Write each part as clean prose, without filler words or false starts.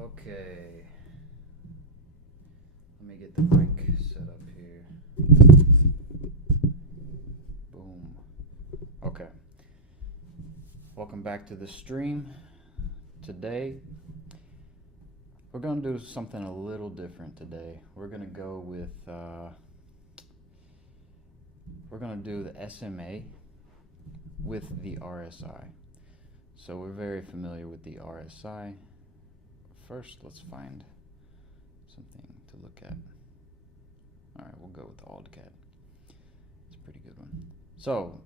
Okay, let me get the mic set up here. Boom. Okay. Welcome back to the stream. Today, we're going to do something a little different today. We're going to go with, we're going to do the SMA with the RSI. So we're very familiar with the RSI. First, let's find something to look at. All right, we'll go with the AutoCAD. It's a pretty good one. So,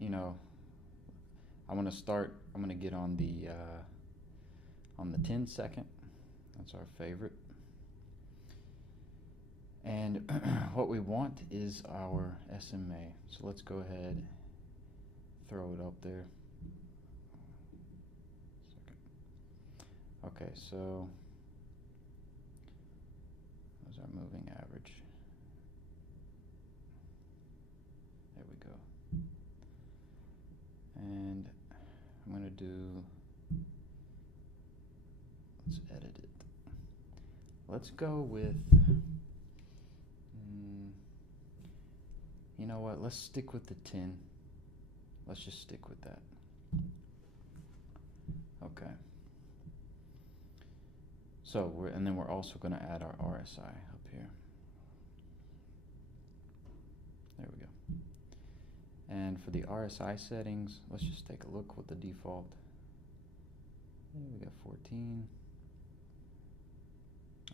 I'm going to get on the 10 second. That's our favorite. And what we want is our SMA. So let's go ahead, throw it up there. Okay, so there's our moving average. There we go. And I'm going to let's edit it. Let's go with, you know what, let's stick with the 10. Let's just stick with that. Okay. So then we're also going to add our RSI up here. There we go. And for the RSI settings, let's just take a look with the default. Yeah, we got 14.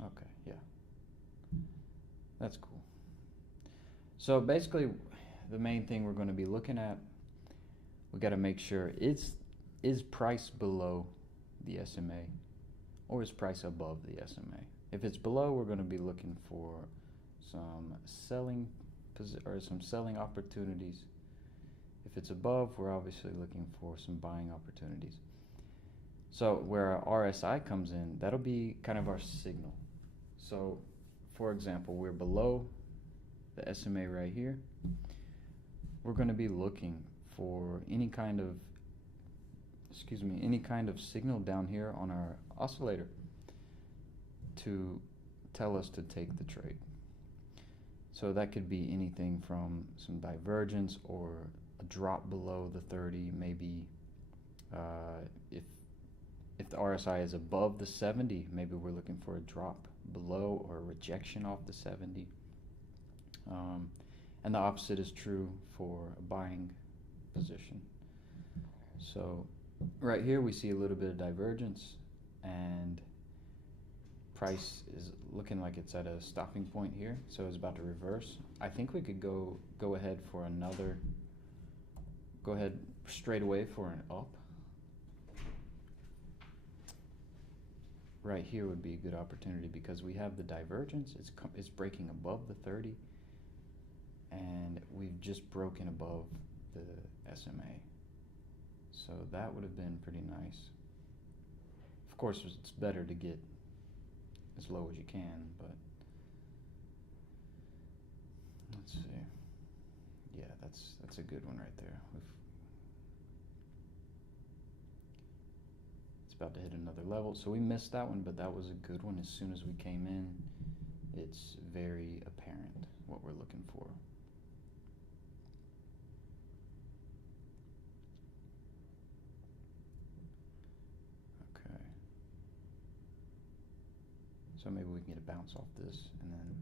Okay, yeah. That's cool. So basically, the main thing we're going to be looking at, we got to make sure is price below the SMA or is price above the SMA. If it's below, we're going to be looking for some selling opportunities. If it's above, we're obviously looking for some buying opportunities. So where our RSI comes in, that'll be kind of our signal. So for example, we're below the SMA right here. We're going to be looking for any kind of signal down here on our oscillator to tell us to take the trade. So that could be anything from some divergence or a drop below the 30, maybe if the RSI is above the 70, maybe we're looking for a drop below or a rejection off the 70. And the opposite is true for a buying position. So right here we see a little bit of divergence and price is looking like it's at a stopping point here, so it's about to reverse. I think we could go ahead for another, go ahead straight away for an up. Right here would be a good opportunity because we have the divergence, it's breaking above the 30 and we've just broken above the SMA. So that would have been pretty nice. Of course, it's better to get as low as you can, but let's see. Yeah, that's a good one right there. It's about to hit another level. So we missed that one, but that was a good one. As soon as we came in, it's very apparent what we're looking for. So maybe we can get a bounce off this and then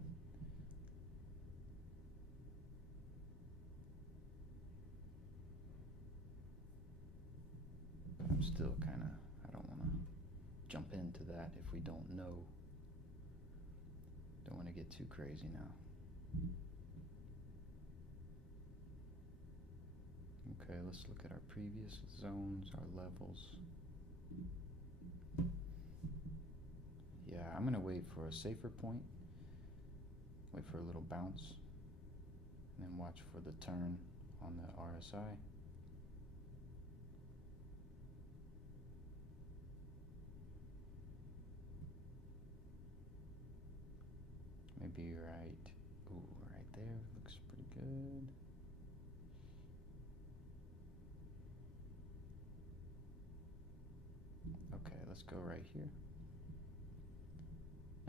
I'm still kind of, I don't want to jump into that if we don't know. Don't want to get too crazy now. Okay, let's look at our previous zones, our levels. Yeah, I'm going to wait for a safer point, wait for a little bounce, and then watch for the turn on the RSI. Maybe right, ooh, right there, looks pretty good. Okay, let's go right here.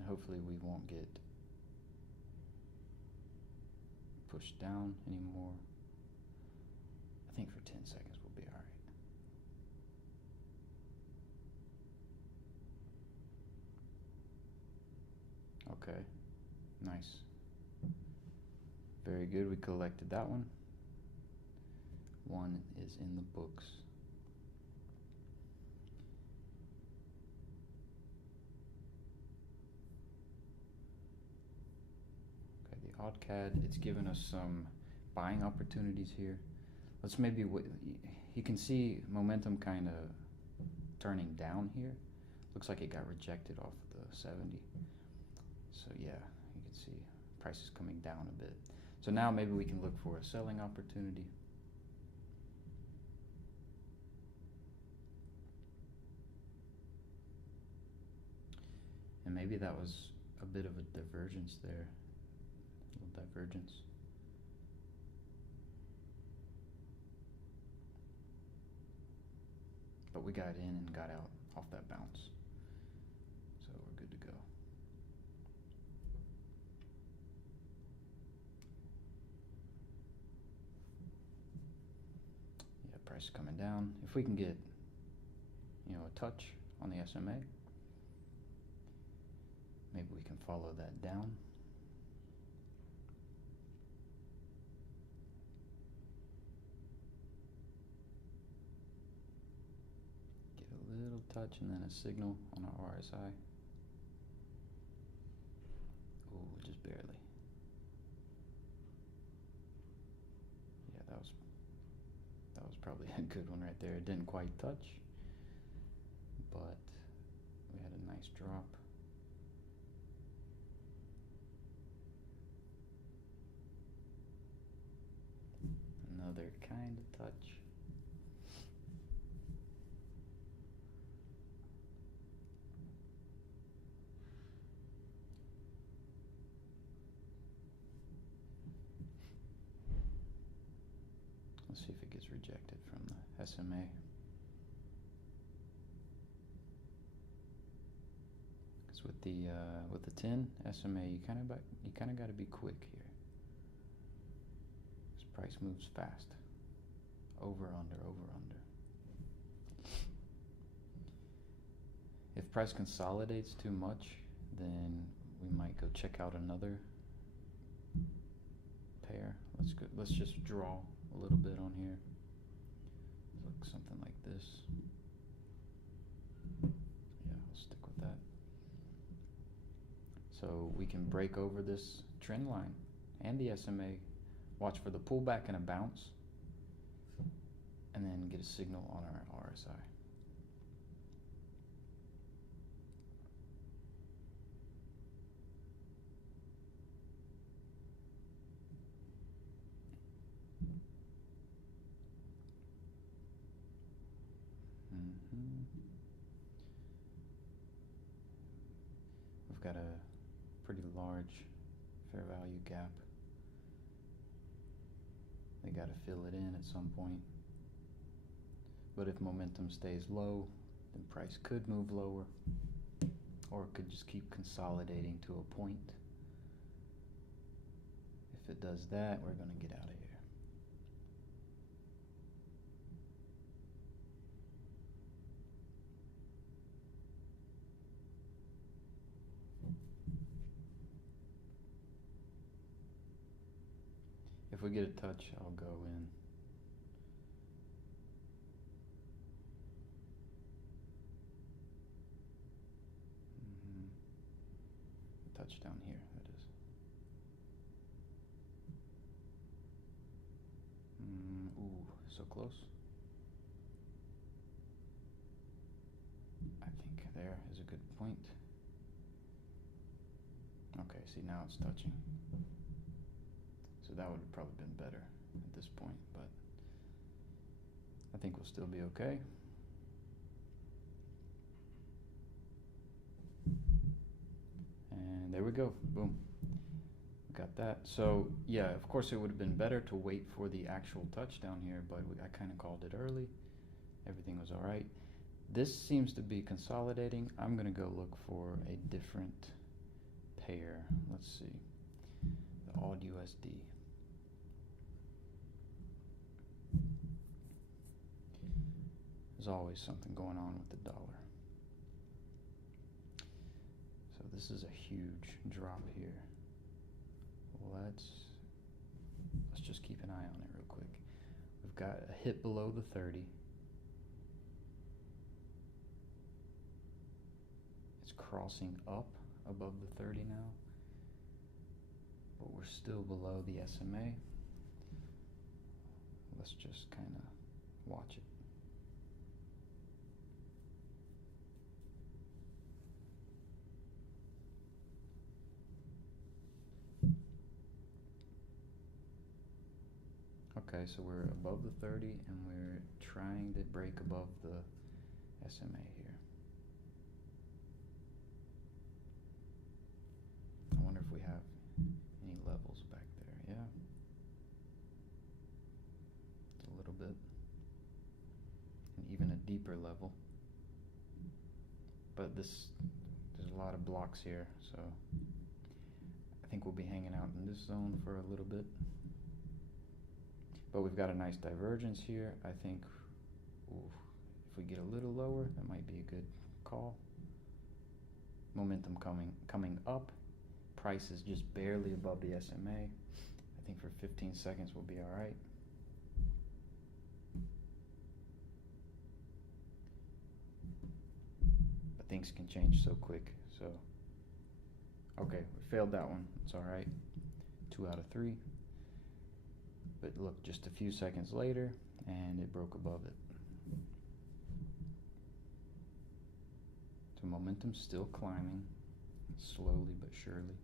hopefully we won't get pushed down anymore. I think for 10 seconds we'll be all right. Okay, nice. Very good, we collected that one. One is in the books. Okay, the odd CAD, it's given us some buying opportunities here. Let's maybe, you can see momentum kind of turning down here. Looks like it got rejected off the 70. So yeah, you can see price is coming down a bit. So now maybe we can look for a selling opportunity. And maybe that was a bit of a divergence there, a little divergence. But we got in and got out off that bounce. So we're good to go. Yeah, price coming down. If we can get, a touch on the SMA, maybe we can follow that down. Get a little touch and then a signal on our RSI. Ooh, just barely. Yeah, that was probably a good one right there. It didn't quite touch, but we had a nice drop. Another kind of touch. Let's see if it gets rejected from the SMA. Because with the 10 SMA, you kind of got to be quick here. This price moves fast. Over, under, over, under. If price consolidates too much, then we might go check out another pair. Let's just draw a little bit on here. Look something like this. Yeah, I'll stick with that. So we can break over this trend line and the SMA, watch for the pullback and a bounce, and then get a signal on our RSI. We've got a pretty large fair value gap. They got to fill it in at some point. But if momentum stays low, then price could move lower, or it could just keep consolidating to a point. If it does that, we're going to get out of here. If we get a touch, I'll go in. Touch down here, that is. Ooh, so close. I think there is a good point. Okay, see, now it's touching. So that would have probably been better at this point, but I think we'll still be okay. And there we go, boom. Got that. So yeah, of course it would have been better to wait for the actual touchdown here, but I kind of called it early. Everything was all right. This seems to be consolidating. I'm gonna go look for a different pair. Let's see. The AUD USD. There's always something going on with the dollar. So this is a huge drop here. Let's just keep an eye on it real quick. We've got a hit below the 30. It's crossing up above the 30 now, but we're still below the SMA. Let's just kind of watch it. Okay, so we're above the 30 and we're trying to break above the SMA here. I wonder if we have any levels back there. Yeah. It's a little bit. And even a deeper level. But there's a lot of blocks here, so I think we'll be hanging out in this zone for a little bit. But we've got a nice divergence here. I think if we get a little lower, that might be a good call. Momentum coming up. Price is just barely above the SMA. I think for 15 seconds we'll be all right. But things can change so quick. So, okay, we failed that one. It's all right. 2 out of 3. But look, just a few seconds later, and it broke above it. So momentum's still climbing, slowly but surely.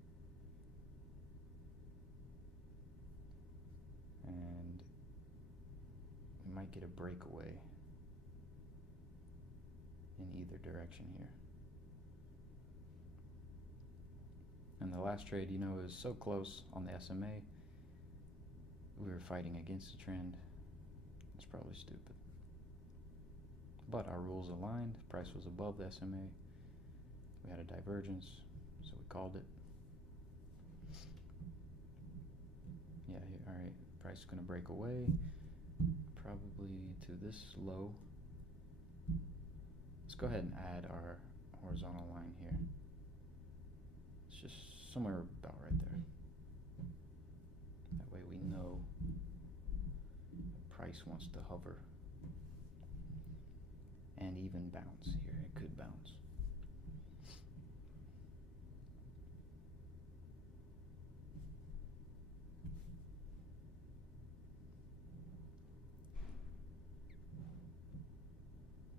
And we might get a breakaway in either direction here. And the last trade, you know, is so close on the SMA. We were fighting against the trend. It's probably stupid. But our rules aligned. Price was above the SMA. We had a divergence, so we called it. Yeah, all right. Price is going to break away, probably to this low. Let's go ahead and add our horizontal line here. It's just somewhere about right there. That way we know the price wants to hover and even bounce here. It could bounce.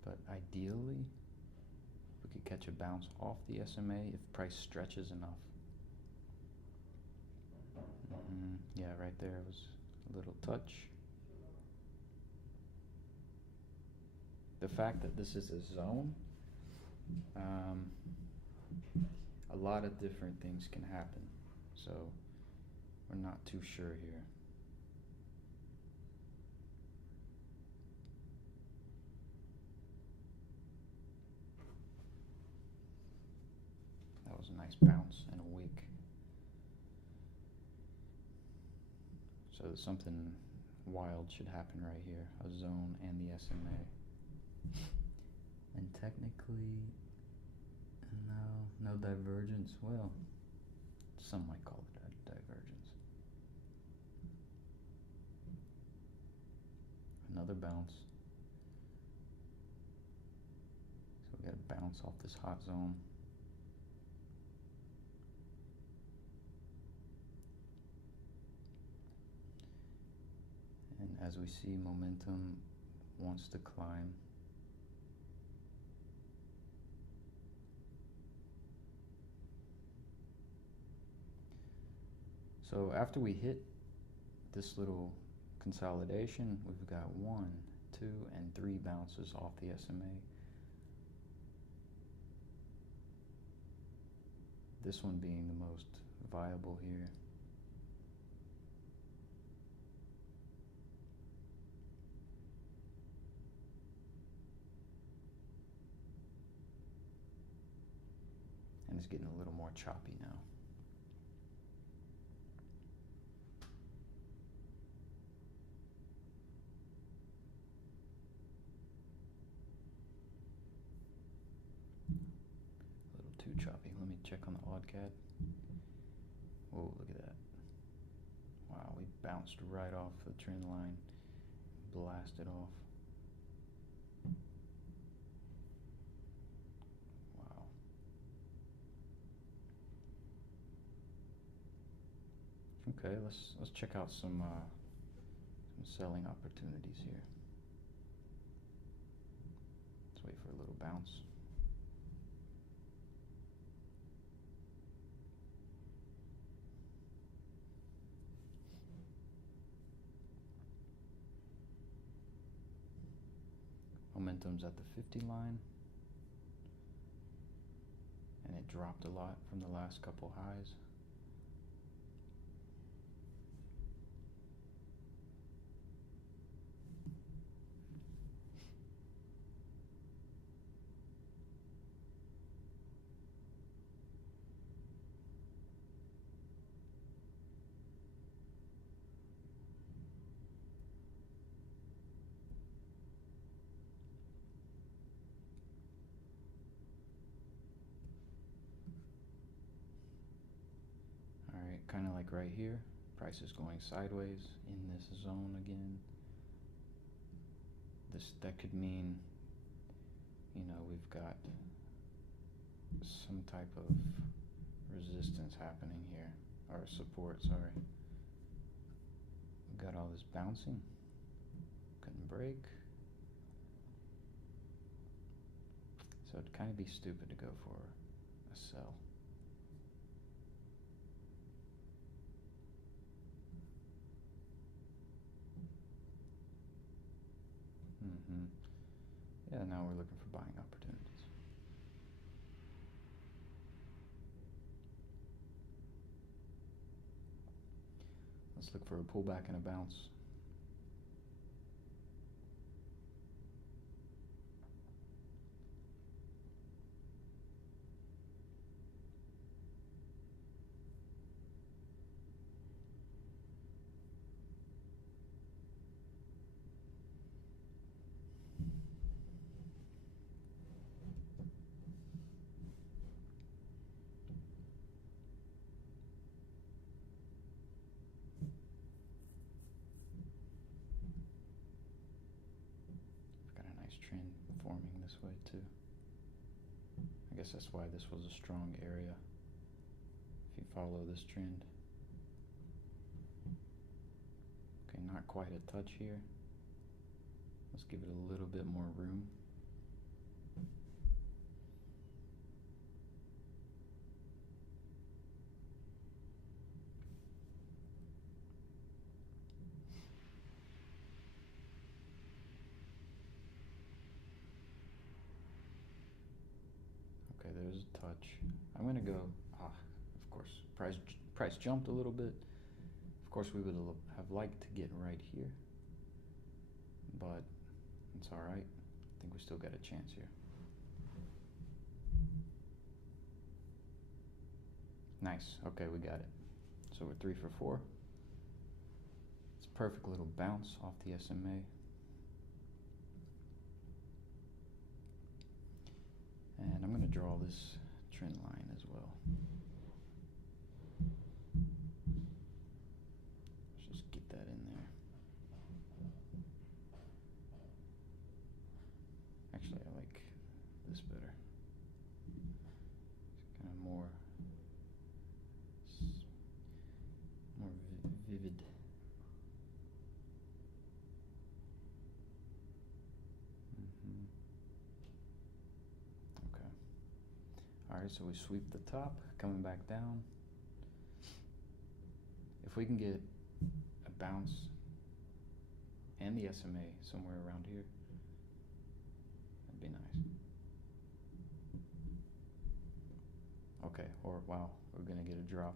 But ideally, we could catch a bounce off the SMA if price stretches enough. Yeah, right there was a little touch. The fact that this is a zone, a lot of different things can happen. So we're not too sure here. That was a nice bounce and a wick. So something wild should happen right here, a zone and the SMA. And technically, no divergence. Well, some might call it a divergence. Another bounce. So we got to bounce off this hot zone. And as we see, momentum wants to climb. So after we hit this little consolidation, we've got 1, 2, and 3 bounces off the SMA. This one being the most viable here. And it's getting a little more choppy now. choppy. Let me check on the odd cat. Whoa, look at that. Wow, we bounced right off the trend line, blasted off. Wow. Okay, let's check out some selling opportunities here. Let's wait for a little bounce. Momentum's at the 50 line, and it dropped a lot from the last couple highs. Kind of like right here, price is going sideways in this zone again. That could mean, you know, we've got some type of resistance happening here, or support, sorry. We've got all this bouncing, couldn't break. So it'd kind of be stupid to go for a sell. Yeah, now we're looking for buying opportunities. Let's look for a pullback and a bounce. Trend forming this way too. I guess that's why this was a strong area. If you follow this trend. Okay, not quite a touch here. Let's give it a little bit more room. Okay, there's a touch. I'm gonna go, of course, price jumped a little bit. Of course, we would have liked to get right here, but it's all right. I think we still got a chance here. Nice, okay, we got it. So we're 3 for 4. It's a perfect little bounce off the SMA. And I'm going to draw this trend line as well. Let's just get that in there. Actually, I like this better. It's kind of more vivid. Okay. Alright, so we sweep the top, coming back down. If we can get a bounce and the SMA somewhere around here, that'd be nice. Okay, or wow, we're gonna get a drop.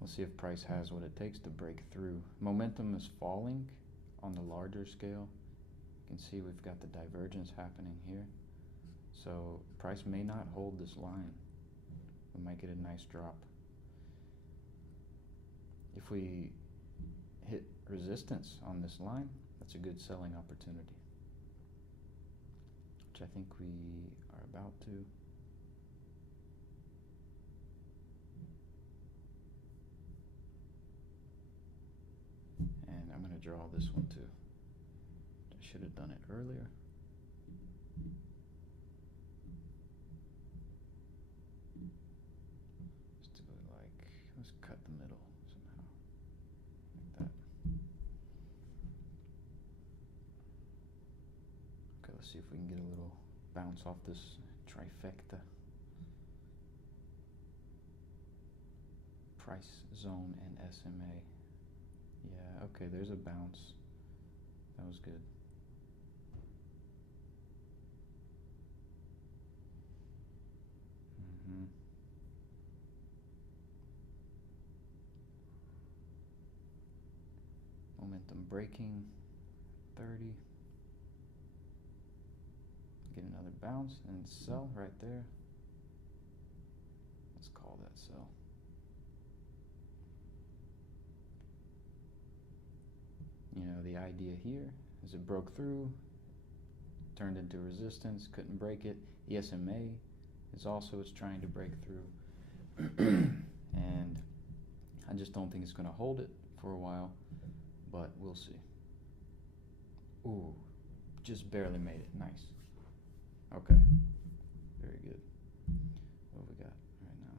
Let's see if price has what it takes to break through. Momentum is falling on the larger scale. You can see we've got the divergence happening here. So price may not hold this line. We might get a nice drop. If we hit resistance on this line, that's a good selling opportunity, which I think we are about to. And I'm going to draw this one too. I should have done it earlier. Let's do it like, let's cut the middle somehow, like that. Okay, let's see if we can get a little bounce off this trifecta. Price zone and SMA. Yeah, okay, there's a bounce. That was good. Momentum breaking, 30. Get another bounce and sell right there. Let's call that sell. You know, the idea here is it broke through, turned into resistance, couldn't break it. The SMA is also, it's trying to break through. And I just don't think it's going to hold it for a while, but we'll see. Ooh, just barely made it. Nice. Okay, very good. What have we got right now?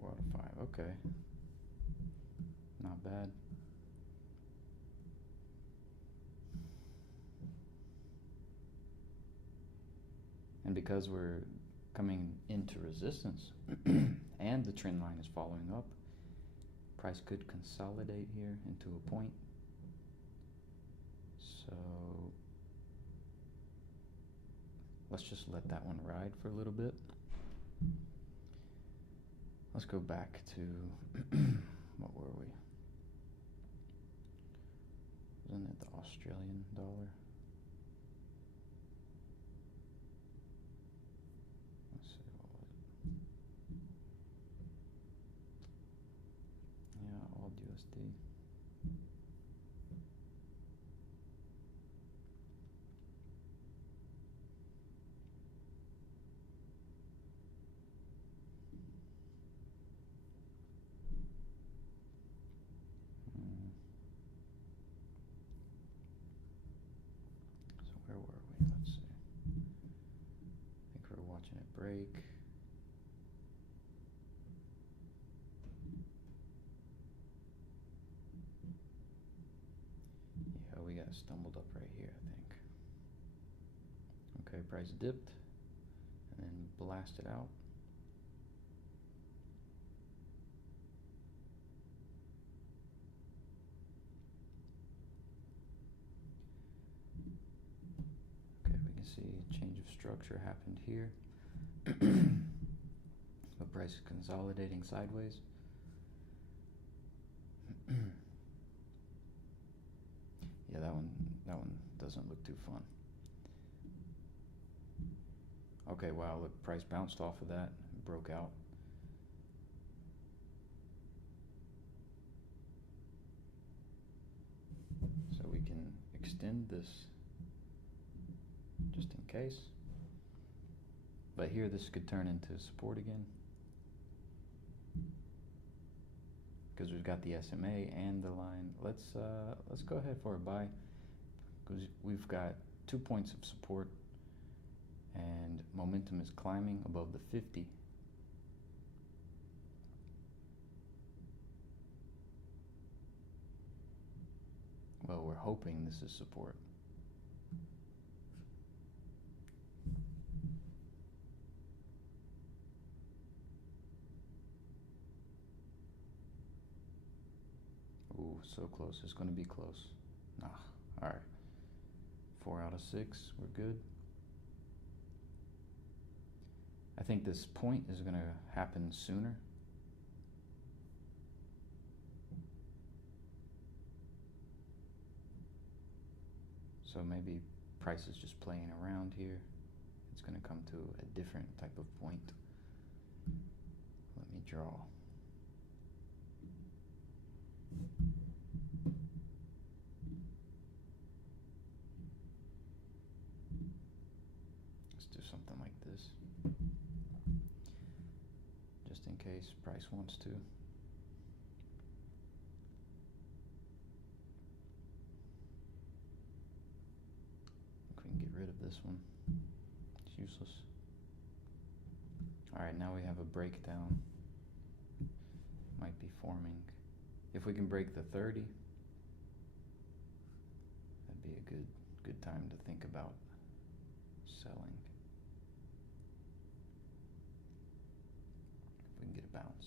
4 out of 5. Okay, not bad. And because we're coming into resistance and the trend line is following up, price could consolidate here into a point. So let's just let that one ride for a little bit. Let's go back to, what were we? Wasn't it the Australian dollar? Let's see, what was it? Yeah, AUD USD. So where were we? Let's see. I think we're watching it break. Yeah, we got stumbled up right here, I think. Okay, price dipped and then blasted out. Okay, we can see a change of structure happened here. The price is consolidating sideways. Yeah, that one doesn't look too fun. Okay, wow, look, price bounced off of that, broke out. So we can extend this just in case. But here this could turn into support again, because we've got the SMA and the line. Let's go ahead for a buy, because we've got 2 points of support and momentum is climbing above the 50. Well, we're hoping this is support. Ooh, so close. It's going to be close. Nah, all right. 4 out of 6, we're good. I think this point is going to happen sooner. So maybe price is just playing around here. It's going to come to a different type of point. Let me draw. this, just in case price wants to. If we can get rid of this one, it's useless. Alright, now we have a breakdown. Might be forming. If we can break the 30, that'd be a good time to think about selling. If we can get a bounce.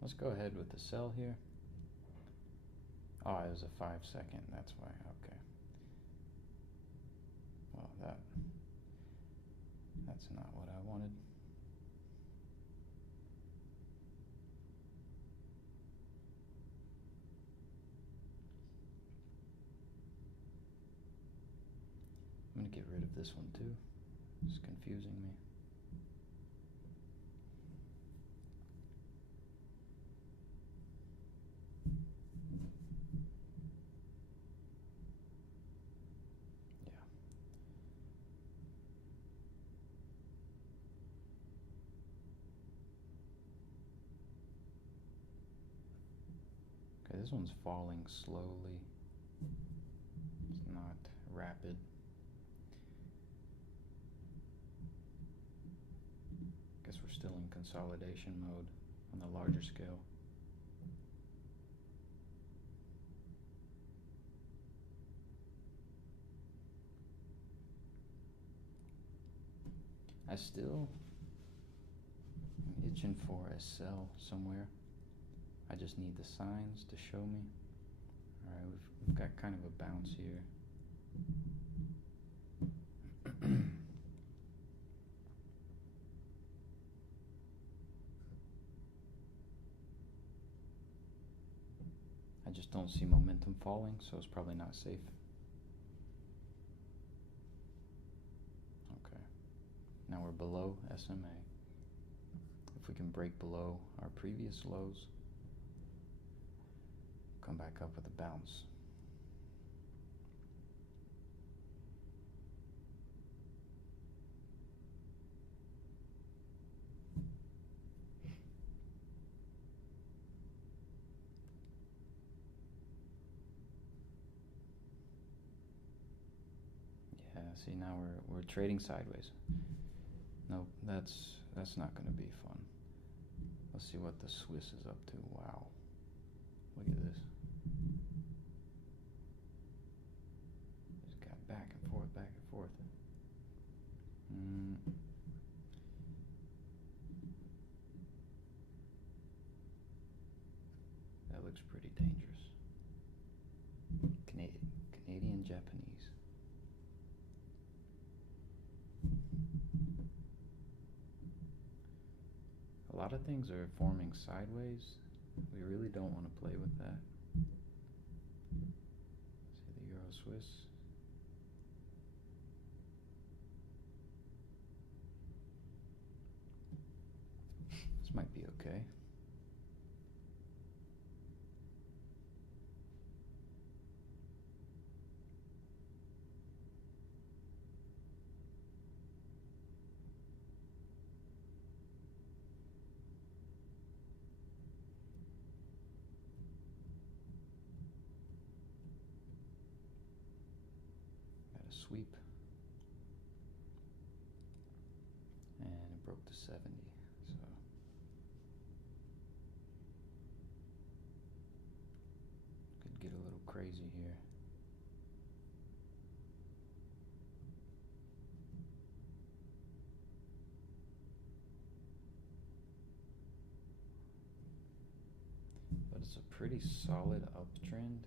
Let's go ahead with the sell here. Oh, it was a 5 second, that's why, okay. Well, that's not what I wanted. I'm gonna get rid of this one too. It's confusing me. Okay, this one's falling slowly. It's not rapid. Guess we're still in consolidation mode on the larger scale. I still am itching for a sell somewhere. I just need the signs to show me. Alright, we've got kind of a bounce here. I just don't see momentum falling, so it's probably not safe. Okay, now we're below SMA. If we can break below our previous lows, come back up with a bounce. Yeah, see, now we're trading sideways. Nope, that's not going to be fun. Let's see what the Swiss is up to. Wow, look at this. Just got back and forth, back and forth. That looks pretty dangerous. Canadian Japanese. A lot of things are forming sideways. We really don't want to play with that. See the Euro Swiss. This might be okay. Sweep, and it broke to 70, so could get a little crazy here. But it's a pretty solid uptrend.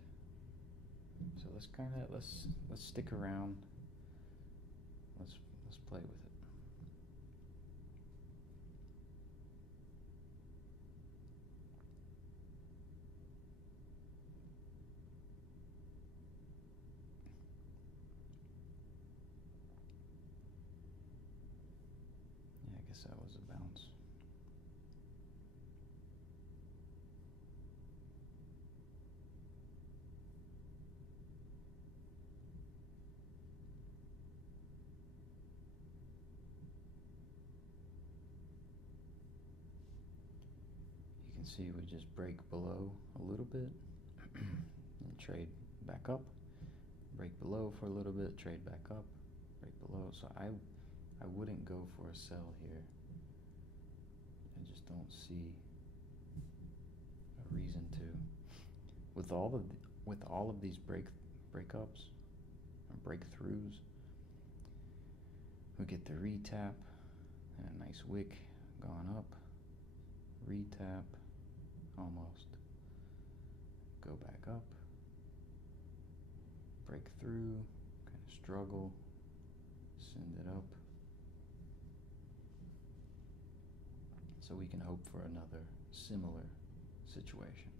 So let's stick around. Let's play with it. see we just break below a little bit and trade back up, break below for a little bit, trade back up, break below. So I wouldn't go for a sell here. I just don't see a reason to. With all of these breakups or breakthroughs, we get the retap and a nice wick gone up, retap, almost, go back up, break through, kind of struggle, send it up. So we can hope for another similar situation.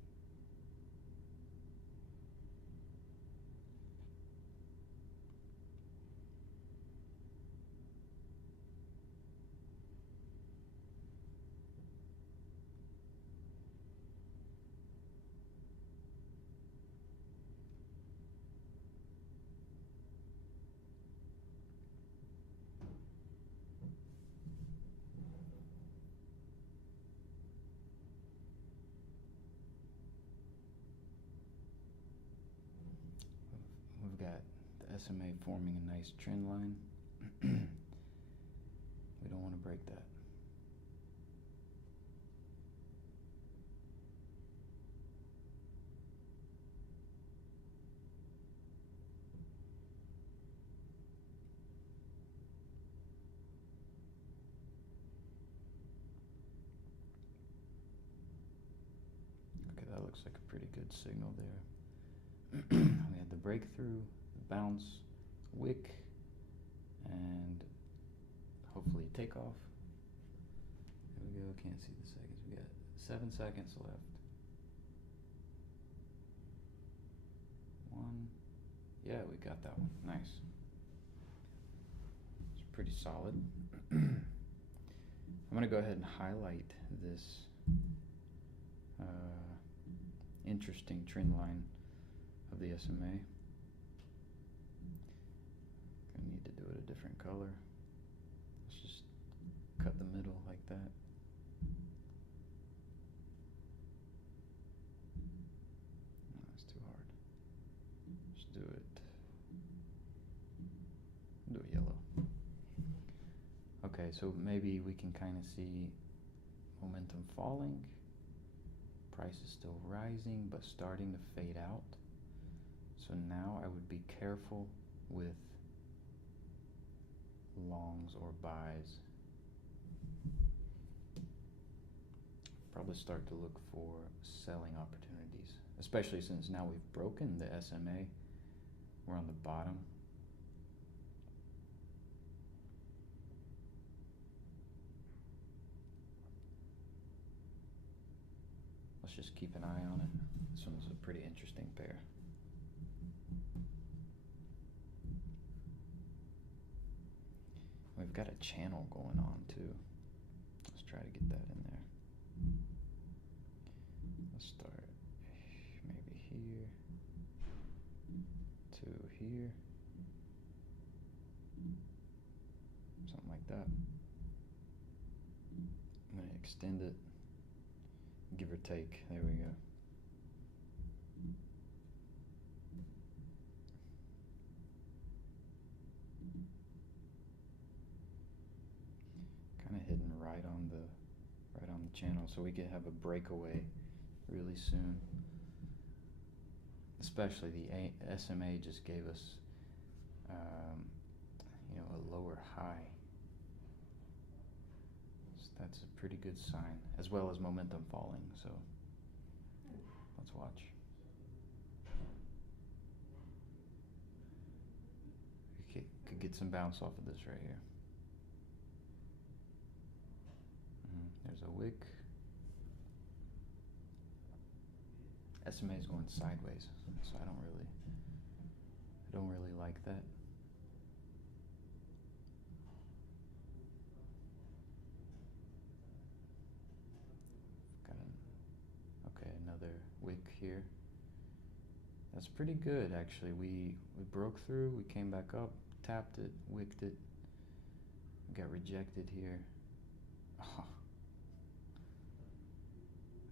We've got the SMA forming a nice trend line. We don't want to break that. Okay, that looks like a pretty good signal there. We had the breakthrough, the bounce, wick, and hopefully takeoff. There we go, can't see the seconds. We got 7 seconds left. 1. Yeah, we got that one. Nice. It's pretty solid. I'm going to go ahead and highlight this interesting trend line of the SMA. Gonna need to do it a different color. Let's just cut the middle like that. No, that's too hard. Just do it yellow. Okay, so maybe we can kind of see momentum falling. Price is still rising, but starting to fade out. So now I would be careful with longs or buys. Probably start to look for selling opportunities, especially since now we've broken the SMA. We're on the bottom. Let's just keep an eye on it. This one's a pretty interesting pair. We've got a channel going on too. Let's try to get that in there. Let's start maybe here to here. Something like that. I'm going to extend it, give or take. There we go. Kind of hidden right on the channel, so we could have a breakaway really soon. Especially the SMA just gave us, a lower high. So that's a pretty good sign, as well as momentum falling. So let's watch. We could get some bounce off of this right here. There's a wick. SMA is going sideways, so I don't really like that. Okay, another wick here. That's pretty good, actually. We broke through, we came back up, tapped it, wicked it, we got rejected here. Oh.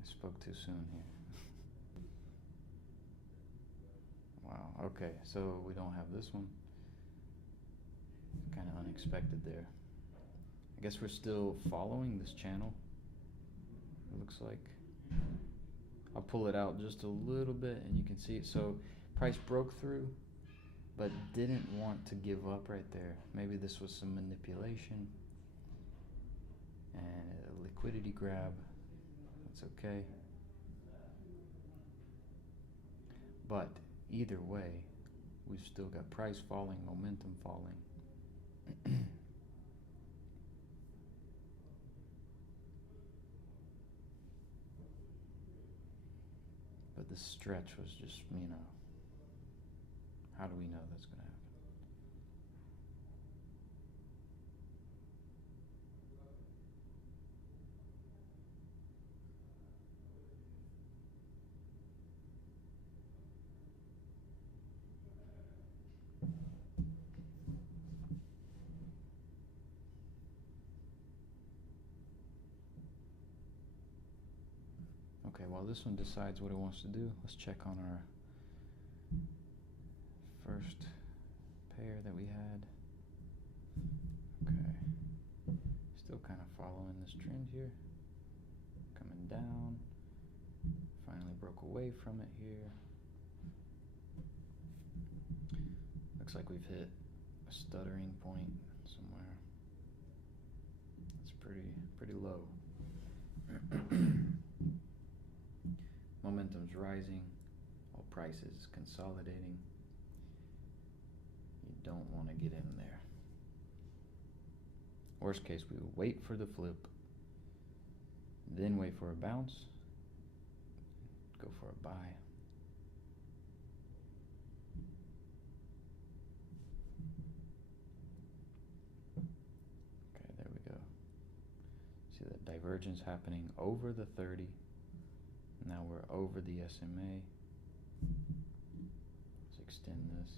I spoke too soon here. Wow, okay, so we don't have this one. Kind of unexpected there. I guess we're still following this channel, it looks like. I'll pull it out just a little bit and you can see it. So price broke through, but didn't want to give up right there. Maybe this was some manipulation and a liquidity grab. That's okay. But either way, we've still got price falling, momentum falling. But the stretch was just, how do we know that's going to happen? Okay, while this one decides what it wants to do, let's check on our first pair that we had. Okay, still kind of following this trend here, coming down, finally broke away from it here. Looks like we've hit a stuttering point somewhere. It's pretty low. Momentum's rising, while price is consolidating. You don't want to get in there. Worst case, we wait for the flip, then wait for a bounce, go for a buy. Okay, there we go. See that divergence happening over the 30. Now we're over the SMA. Let's extend this,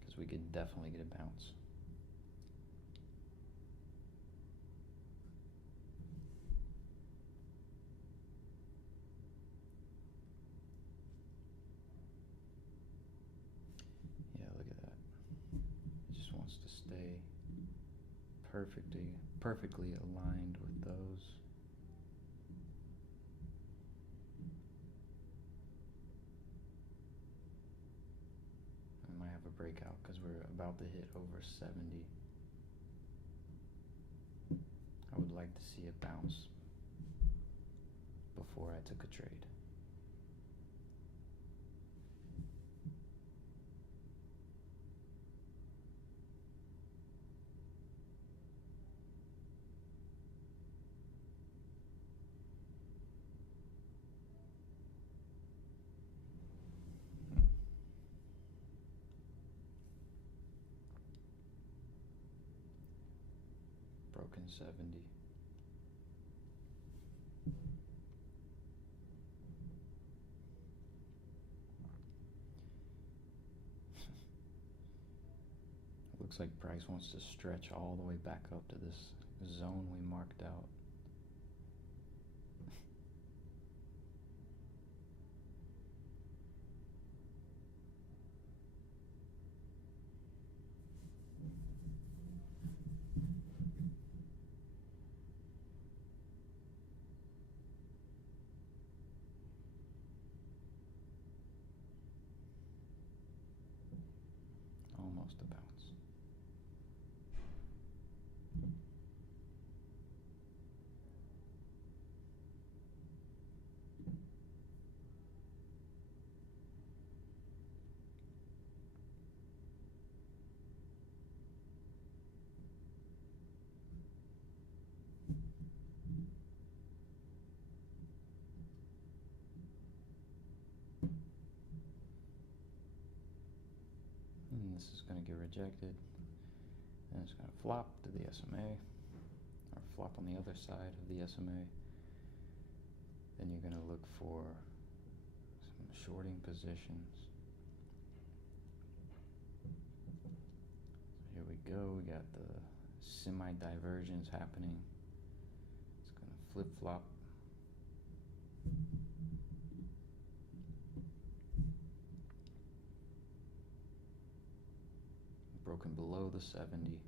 because we could definitely get a bounce. Yeah, look at that. It just wants to stay perfectly aligned with those. Breakout because we're about to hit over 70. I would like to see a bounce before I took a trade. Broken 70. Looks like price wants to stretch all the way back up to this zone we marked out. Almost a bounce. And this is going to get rejected. And it's going to flop to the SMA, or flop on the other side of the SMA. Then you're going to look for some shorting positions. So here we go. We got the semi-divergence happening. It's flip-flop. Broken below the 70.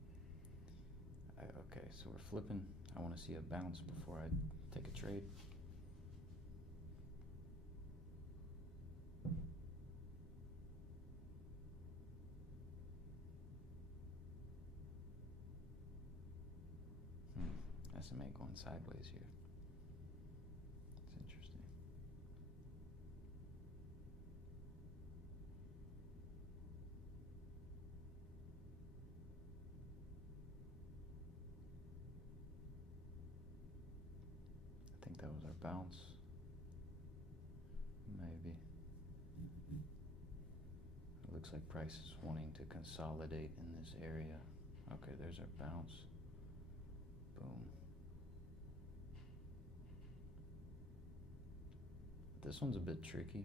Okay, so we're flipping. I want to see a bounce before I take a trade. SMA going sideways here. It's interesting. I think that was our bounce. Maybe. It looks like price is wanting to consolidate in this area. Okay, there's our bounce. Boom. This one's a bit tricky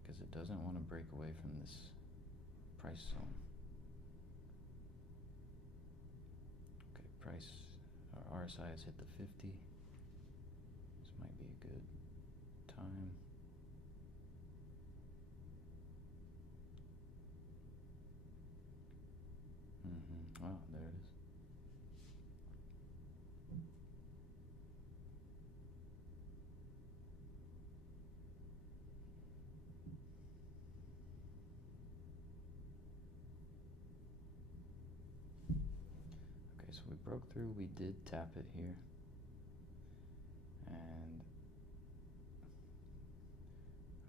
because it doesn't want to break away from this price zone. Okay, price, our RSI has hit the 50. This might be a good time. Wow, there it is. Okay, so we broke through, we did tap it here. And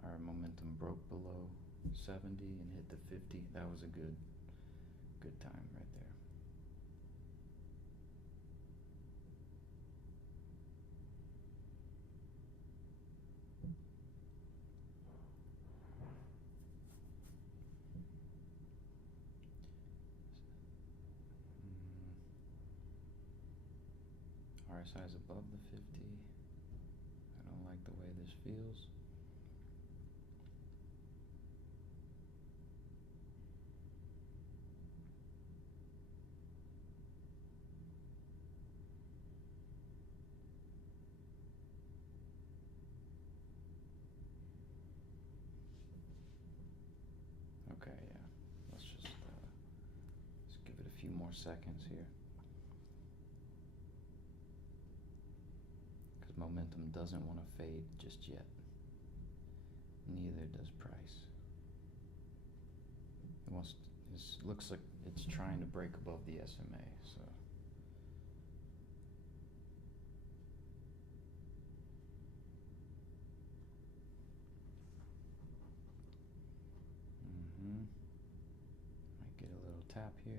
our momentum broke below 70 and hit the 50. That was a good time right there. RSI is above the 50. I don't like the way this feels. Okay, yeah. Let's just give it a few more seconds here. Because momentum doesn't want to fade just yet. Neither does price. This looks like it's trying to break above the SMA, so. Might get a little tap here.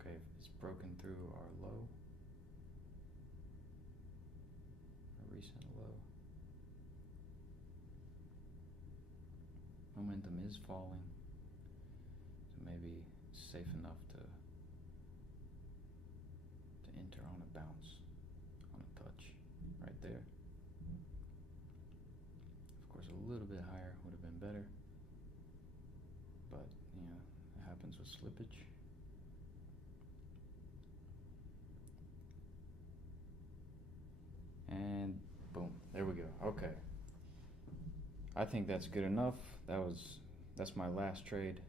Okay, it's broken through our low, our recent low. Momentum is falling, so maybe it's safe enough to enter on a bounce, on a touch, right there. Of course, a little bit higher would have been better, but you know, it happens with slippage. And boom, there we go. Okay, I think that's good enough. That's my last trade.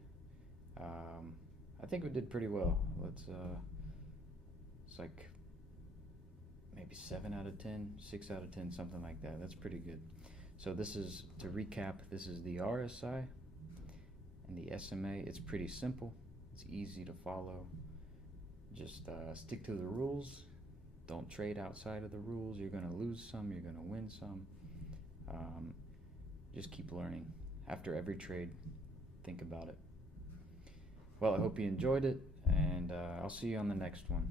I think we did pretty well. It's like maybe 7 out of 10, 6 out of 10, something like that. That's pretty good. So this is, to recap, this is the RSI and the SMA. It's pretty simple. It's easy to follow. Just stick to the rules. Don't trade outside of the rules. You're going to lose some, you're going to win some. Just keep learning. After every trade, think about it. Well, I hope you enjoyed it, and I'll see you on the next one.